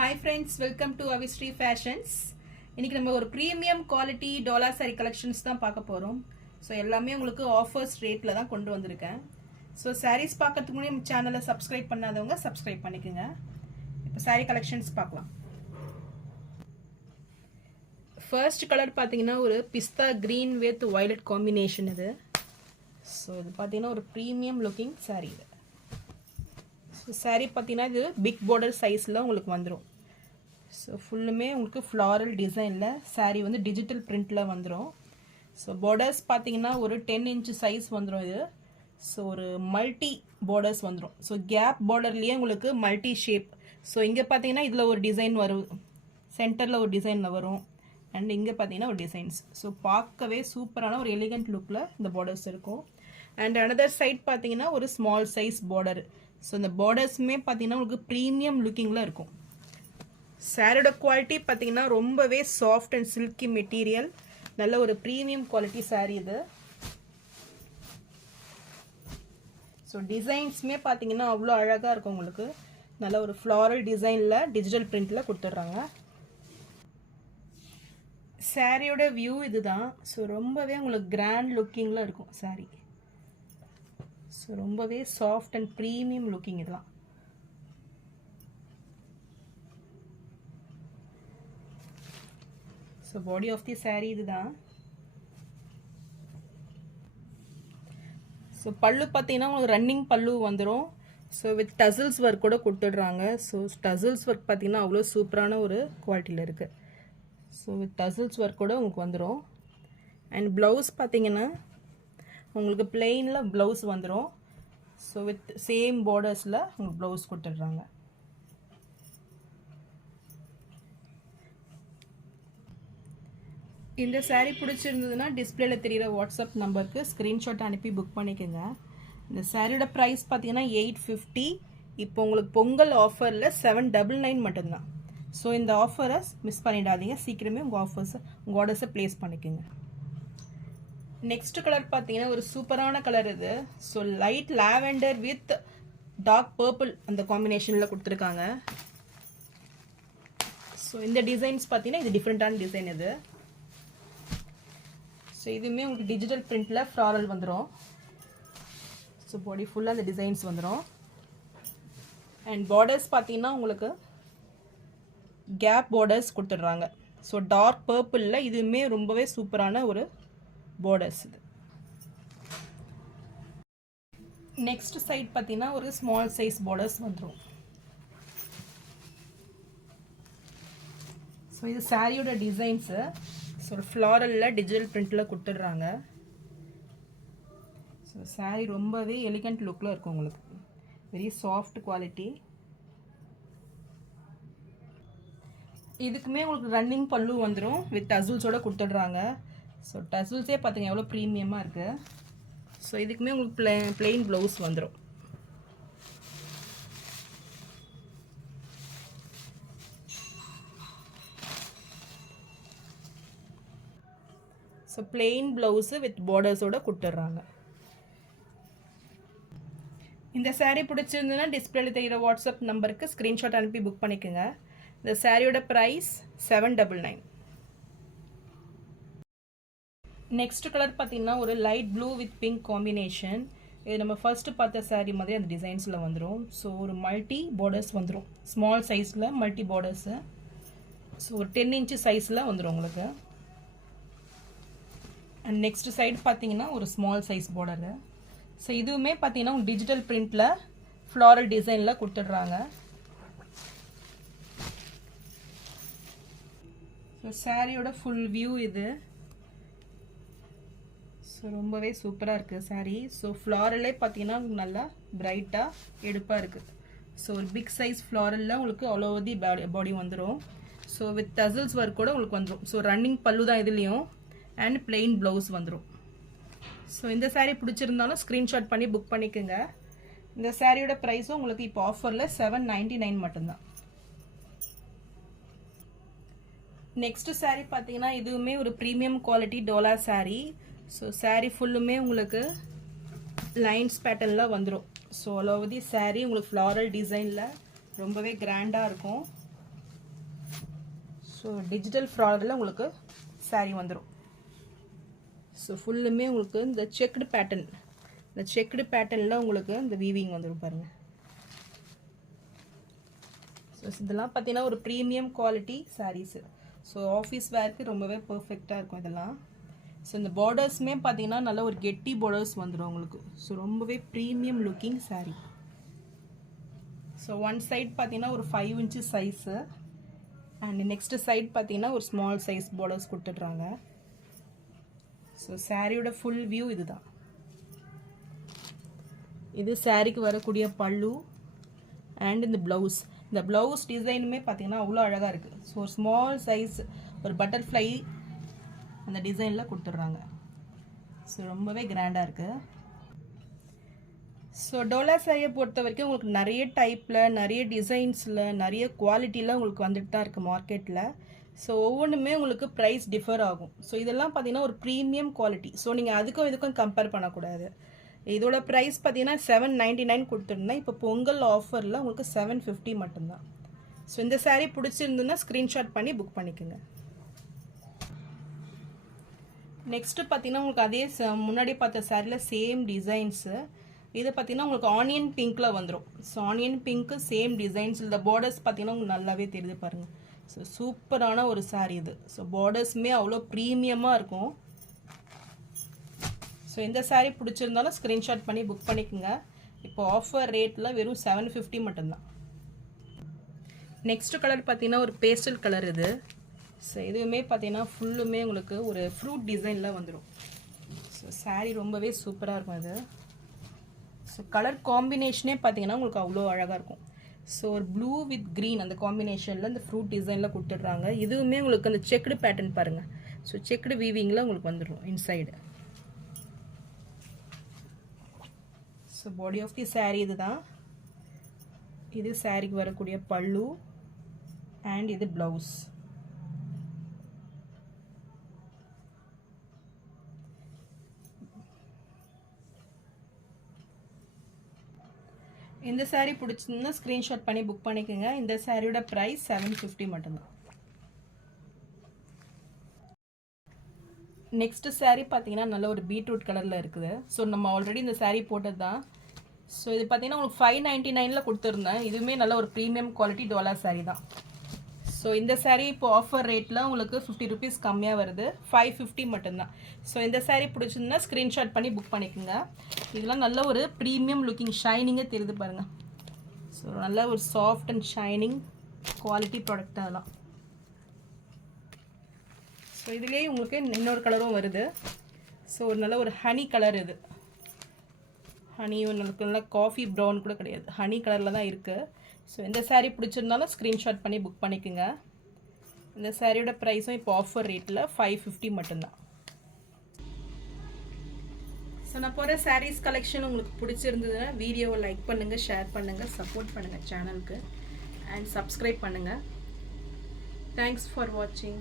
Hi friends, welcome to Avistry Fashions. இன்னைக்கு நம்ம ஒரு premium quality dollar sorry collections தான் பார்க்க போறோம். ஸோ எல்லாமே உங்களுக்கு ஆஃபர்ஸ் ரேட்ல தான் கொண்டு வந்திருக்கேன். ஸோ சாரீஸ் பார்க்கறதுக்கு முன்னாடி நம்ம சேனலை சப்ஸ்கிரைப் பண்ணாதவங்க சப்ஸ்கிரைப் பண்ணிக்கோங்க. இப்போ சாரீ கலெக்ஷன்ஸ் பார்க்கலாம். ஃபர்ஸ்ட் கலர் பார்த்தீங்கன்னா ஒரு பிஸ்தா கிரீன் வித் வயலட் காம்பினேஷன் இது. ஸோ இது பார்த்தீங்கன்னா ஒரு ப்ரீமியம் லுக்கிங் சாரீ இது. சாரீ பார்த்தீங்கன்னா இது பிக் பார்டர் சைஸில் உங்களுக்கு வந்துடும். ஸோ ஃபுல்லுமே உங்களுக்கு ஃப்ளாரல் டிசைனில் சாரீ வந்து டிஜிட்டல் பிரிண்டில் வந்துடும். ஸோ பார்டர்ஸ் பார்த்தீங்கன்னா ஒரு 10 inch சைஸ் வந்துடும் இது. ஸோ ஒரு மல்டி பார்டர்ஸ் வந்துடும். ஸோ கேப் பார்டர்லேயே உங்களுக்கு மல்டி ஷேப். ஸோ இங்கே பார்த்தீங்கன்னா இதில் ஒரு டிசைன் வரும், சென்டரில் ஒரு டிசைனில் வரும், அண்ட் இங்கே பார்த்தீங்கன்னா ஒரு டிசைன்ஸ். ஸோ பார்க்கவே சூப்பரான ஒரு எலிகண்ட் லுக்கில் இந்த பார்டர்ஸ் இருக்கும். அண்ட் அனதர் சைட் பார்த்தீங்கன்னா ஒரு ஸ்மால் சைஸ் பார்டர். ஸோ இந்த பார்டர்ஸுமே பார்த்தீங்கன்னா உங்களுக்கு ப்ரீமியம் லுக்கிங்கில் இருக்கும். சாரியோட குவாலிட்டி பார்த்தீங்கன்னா ரொம்பவே சாஃப்ட் அண்ட் சில்கி மெட்டீரியல், நல்ல ஒரு ப்ரீமியம் குவாலிட்டி சாரீ இது. ஸோ டிசைன்ஸுமே பார்த்தீங்கன்னா அவ்வளோ அழகாக இருக்கும் உங்களுக்கு. நல்ல ஒரு ஃப்ளாரல் டிசைனில் டிஜிட்டல் பிரிண்டில் கொடுத்துட்றாங்க. சாரியோட வியூ இதுதான். ஸோ ரொம்பவே உங்களுக்கு கிராண்ட் லுக்கிங்கில் இருக்கும் சாரீ. ஸோ ரொம்பவே சாஃப்ட் அண்ட் ப்ரீமியம் லுக்கிங் இதெல்லாம். So body of the sari இதுதான். ஸோ பல்லு பார்த்தீங்கன்னா உங்களுக்கு ரன்னிங் பல்லு வந்துடும். ஸோ வித் டசில்ஸ் ஒர்க் கூட கொடுத்துடுறாங்க. ஸோ டசில்ஸ் ஒர்க் பார்த்தீங்கன்னா அவ்வளோ சூப்பரான ஒரு குவாலிட்டியில் இருக்குது. ஸோ வித் டசில்ஸ் ஒர்க் கூட உங்களுக்கு வந்துடும். அண்ட் ப்ளவுஸ் பார்த்தீங்கன்னா உங்களுக்கு பிளெயினில் ப்ளவுஸ் வந்துடும். ஸோ வித் சேம் பார்டர்ஸில் உங்களுக்கு ப்ளவுஸ் கொடுத்துட்றாங்க. இந்த சாரீ பிடிச்சிருந்ததுன்னா டிஸ்பிளேல தெரிகிற வாட்ஸ்அப் நம்பருக்கு ஸ்க்ரீன்ஷாட் அனுப்பி புக் பண்ணிக்கோங்க. இந்த சாரியோட ப்ரைஸ் பார்த்தீங்கன்னா 850. இப்போ உங்களுக்கு பொங்கல் ஆஃபரில் 799 மட்டும்தான். ஸோ இந்த ஆஃபரை மிஸ் பண்ணிடாதீங்க. சீக்கிரமே உங்கள் ஆர்டர்ஸை ப்ளேஸ் பண்ணிக்கோங்க. நெக்ஸ்ட் கலர் பார்த்தீங்கன்னா ஒரு சூப்பரான கலர் இது. So light lavender with dark purple அந்த காம்பினேஷனில் கொடுத்துருக்காங்க. ஸோ இந்த டிசைன்ஸ் பார்த்தீங்கன்னா இது டிஃப்ரெண்ட்டான டிசைன் இது. ஸோ இதுவுமே உங்களுக்கு டிஜிட்டல் பிரிண்டில் ஃப்ளாரல் வந்துடும். ஸோ பாடி ஃபுல்லாக அந்த டிசைன்ஸ் வந்துடும். அண்ட் பார்டர்ஸ் பார்த்தீங்கன்னா உங்களுக்கு கேப் பார்டர்ஸ் கொடுத்துட்றாங்க. ஸோ டார்க் பர்பிளில் இதுவுமே ரொம்பவே சூப்பரான ஒரு பார்டர்ஸ் இது. நெக்ஸ்ட் சைட் பார்த்தீங்கன்னா ஒரு ஸ்மால் சைஸ் பார்டர்ஸ் வந்துடும். ஸோ இது சாரியோட டிசைன்ஸு. ஸோ ஃப்ளாரலில் டிஜிட்டல் பிரிண்டில் கொடுத்துட்றாங்க. ஸோ சாரீ ரொம்பவே எலிகண்ட் லுக்கில் இருக்கும் உங்களுக்கு. Very soft quality. இதுக்குமே உங்களுக்கு ரன்னிங் பல்லு வந்துடும் வித் டசில்ஸோடு கொடுத்துட்றாங்க. ஸோ டசில்ஸே பார்த்தீங்க எவ்வளோ ப்ரீமியமாக இருக்குது. ஸோ இதுக்குமே உங்களுக்கு பிளெயின் ப்ளவுஸ் வந்துடும். ஸோ பிளெயின் ப்ளவுஸு வித் பார்டர்ஸோடு கொடுத்துட்றாங்க. இந்த சாரீ பிடிச்சிருந்ததுன்னா டிஸ்பிளேல தெரிகிற வாட்ஸ்அப் நம்பருக்கு ஸ்க்ரீன்ஷாட் அனுப்பி புக் பண்ணிக்கோங்க. இந்த சாரியோட ப்ரைஸ் 799. நெக்ஸ்ட் கலர் பார்த்தீங்கன்னா ஒரு light blue with pink combination. இது நம்ம ஃபர்ஸ்ட் பார்த்த சாரீ மாதிரி அந்த டிசைன்ஸில் வந்துடும். ஸோ ஒரு மல்டி பார்டர்ஸ் வந்துடும், ஸ்மால் சைஸில் மல்டி பார்டர்ஸு. ஸோ ஒரு 10 inch சைஸில் வந்துடும் உங்களுக்கு. அண்ட் நெக்ஸ்ட் சைடு பார்த்தீங்கன்னா ஒரு ஸ்மால் சைஸ் பார்டரு. ஸோ இதுவுமே பார்த்தீங்கன்னா உங்களுக்கு டிஜிட்டல் பிரிண்டில் ஃப்ளாரல் டிசைனில் கொடுத்துட்றாங்க. ஸோ சாரியோட ஃபுல் வியூ இது. ஸோ ரொம்பவே சூப்பராக இருக்குது சாரீ. ஸோ ஃப்ளாரலே பார்த்தீங்கன்னா நல்லா பிரைட்டாக எடுப்பாக இருக்குது. ஸோ ஒரு பிக் சைஸ் ஃப்ளாரலில் உங்களுக்கு ஆல் ஓவர் தி பாடி வந்துடும். ஸோ வித் டசில்ஸ் ஒர்க் கூட உங்களுக்கு வந்துடும். ஸோ ரன்னிங் பல்லு தான் இதுலேயும், அண்ட் பிளெயின் ப்ளவுஸ் வந்துடும். ஸோ இந்த சாரீ பிடிச்சிருந்தாலும் ஸ்க்ரீன்ஷாட் பண்ணி புக் பண்ணிக்கோங்க. இந்த சாரியோட ப்ரைஸும் உங்களுக்கு இப்போ ஆஃபரில் 799 மட்டும்தான். நெக்ஸ்ட் சாரீ பார்த்தீங்கன்னா இதுவுமே ஒரு premium quality Dola sari. So sari ஃபுல்லுமே உங்களுக்கு லைன்ஸ் பேட்டர்னில் வந்துடும். So all over the sari உங்களுக்கு ஃப்ளாரல் டிசைனில் ரொம்பவே கிராண்டாக இருக்கும். ஸோ டிஜிட்டல் ஃப்ராடில் உங்களுக்கு saree வந்துடும். ஸோ ஃபுல்லுமே உங்களுக்கு இந்த செக்குடு பேட்டர்ன், இந்த செக்குடு பேட்டர்னில் உங்களுக்கு இந்த வீவிங் வந்துடும் பாருங்கள். ஸோ இதெல்லாம் பார்த்தீங்கன்னா ஒரு premium quality saris. So office வேர்க்கு ரொம்பவே பர்ஃபெக்டாக இருக்கும் இதெல்லாம். ஸோ இந்த பார்டர்ஸுமே பார்த்தீங்கன்னா நல்ல ஒரு கெட்டி பார்டர்ஸ் வந்துடும் உங்களுக்கு. ஸோ ரொம்பவே premium looking saree. So one side பார்த்தீங்கன்னா ஒரு 5 inches size and next side பார்த்தீங்கன்னா ஒரு ஸ்மால் சைஸ் பார்டர்ஸ் கொடுத்துட்றாங்க. ஸோ சாரியோட ஃபுல் வியூ இதுதான். இது சாரிக்கு வரக்கூடிய பல்லு அண்ட் இந்த ப்ளவுஸ். இந்த ப்ளவுஸ் டிசைனுமே பார்த்தீங்கன்னா அவ்வளோ அழகாக இருக்குது. ஸோ ஒரு ஸ்மால் சைஸ் ஒரு பட்டர்ஃப்ளை அந்த டிசைனில் கொடுத்துட்றாங்க. ஸோ ரொம்பவே கிராண்டாக இருக்குது. ஸோ டோலா சாரியை பொறுத்த வரைக்கும் உங்களுக்கு நிறைய டைப்பில், நிறைய டிசைன்ஸில், நிறைய குவாலிட்டியில் உங்களுக்கு வந்துட்டு தான் இருக்குது மார்க்கெட்டில். ஸோ ஒவ்வொன்றுமே உங்களுக்கு ப்ரைஸ் டிஃபர் ஆகும். ஸோ இதெல்லாம் பார்த்தீங்கன்னா ஒரு ப்ரீமியம் குவாலிட்டி. ஸோ நீங்கள் அதுக்கும் இதுக்கும் கம்பேர் பண்ணக்கூடாது. இதோட ப்ரைஸ் பார்த்தீங்கன்னா 799 கொடுத்துருந்தேன். இப்போ பொங்கல் ஆஃபரில் உங்களுக்கு 750 மட்டும்தான். ஸோ இந்த saree பிடிச்சிருந்துன்னா ஸ்க்ரீன்ஷாட் பண்ணி புக் பண்ணிக்கோங்க. நெக்ஸ்ட்டு பார்த்தீங்கன்னா உங்களுக்கு அதே முன்னாடி பார்த்த சாரியில் சேம் டிசைன்ஸு. இது பார்த்தீங்கன்னா உங்களுக்கு ஆனியன் பிங்க்கில் வந்துடும். So onion pink same designs. இந்த பார்டர்ஸ் பார்த்தீங்கன்னா உங்களுக்கு நல்லாவே தெரியுது பாருங்கள். ஸோ சூப்பரான ஒரு saree இது. ஸோ பார்டர்ஸுமே அவ்வளோ ப்ரீமியமாக இருக்கும். ஸோ இந்த saree பிடிச்சிருந்தாலும் ஸ்க்ரீன்ஷாட் பண்ணி புக் பண்ணிக்கோங்க. இப்போ ஆஃபர் ரேட்டில் வெறும் 750 மட்டும்தான். நெக்ஸ்ட் கலர் பார்த்தீங்கன்னா ஒரு பேஸ்டல் கலர் இது. ஸோ இதுவுமே பார்த்தீங்கன்னா ஃபுல்லுமே உங்களுக்கு ஒரு ஃப்ரூட் டிசைனில் வந்துடும். ஸோ saree ரொம்பவே சூப்பராக இருக்கும் இது. ஸோ கலர் காம்பினேஷனே பார்த்தீங்கன்னா உங்களுக்கு அவ்வளோ அழகாக இருக்கும். ஸோ ஒரு ப்ளூ வித் க்ரீன் அந்த காம்பினேஷனில் இந்த ஃப்ரூட் டிசைனில் கொடுத்துட்றாங்க. இதுவுமே உங்களுக்கு அந்த செக்குடு பேட்டர்ன் பாருங்கள். ஸோ செக்குடு வீவிங்கில் உங்களுக்கு வந்துடும் inside. So body of the saree இது தான். இது சாரிக்கு வரக்கூடிய பல்லு அண்ட் இது ப்ளவுஸ். இந்த saree பிடிச்சிருந்தா ஸ்க்ரீன்ஷாட் பண்ணி புக் பண்ணிக்கோங்க. இந்த சாரியோட ப்ரைஸ் 750 மட்டும்தான். நெக்ஸ்ட் saree பார்த்தீங்கன்னா நல்ல ஒரு பீட்ரூட் கலரில் இருக்குது. ஸோ நம்ம ஆல்ரெடி இந்த saree போட்டது தான். ஸோ இது பார்த்தீங்கன்னா உங்களுக்கு 599 கொடுத்துருந்தேன். இதுவுமே நல்ல ஒரு ப்ரீமியம் குவாலிட்டி டோலா saree தான். ஸோ இந்த saree இப்போ ஆஃபர் ரேட்டில் உங்களுக்கு 50 rupees கம்மியாக வருது. 550 மட்டும்தான். ஸோ இந்த saree பிடிச்சிருந்தா ஸ்க்ரீன்ஷாட் பண்ணி புக் பண்ணிக்கோங்க. இதெல்லாம் நல்ல ஒரு ப்ரீமியம் லுக்கிங் ஷைனிங்காக தெரியுது பாருங்கள். ஸோ நல்ல ஒரு soft and shining quality product அதெல்லாம். ஸோ இதுலேயே உங்களுக்கு இன்னொரு கலரும் வருது. ஸோ ஒரு நல்ல ஒரு ஹனி கலர் இது. ஹனி நல்லா காஃபி ப்ரௌன் கூட கிடையாது, ஹனி கலரில் தான் இருக்குது. ஸோ இந்த saree பிடிச்சிருந்தாலும் ஸ்க்ரீன்ஷாட் பண்ணி புக் பண்ணிக்கோங்க. இந்த சாரியோட ப்ரைஸும் இப்போ ஆஃபர் ரேட்டில் 550 மட்டும்தான். ஸோ நான் போகிற சாரீஸ் கலெக்ஷன் உங்களுக்கு பிடிச்சிருந்ததுன்னா வீடியோவை லைக் பண்ணுங்கள், ஷேர் பண்ணுங்கள், சப்போர்ட் பண்ணுங்கள் சேனலுக்கு அண்ட் சப்ஸ்கிரைப் பண்ணுங்கள். தேங்க்ஸ் ஃபார் வாட்சிங்.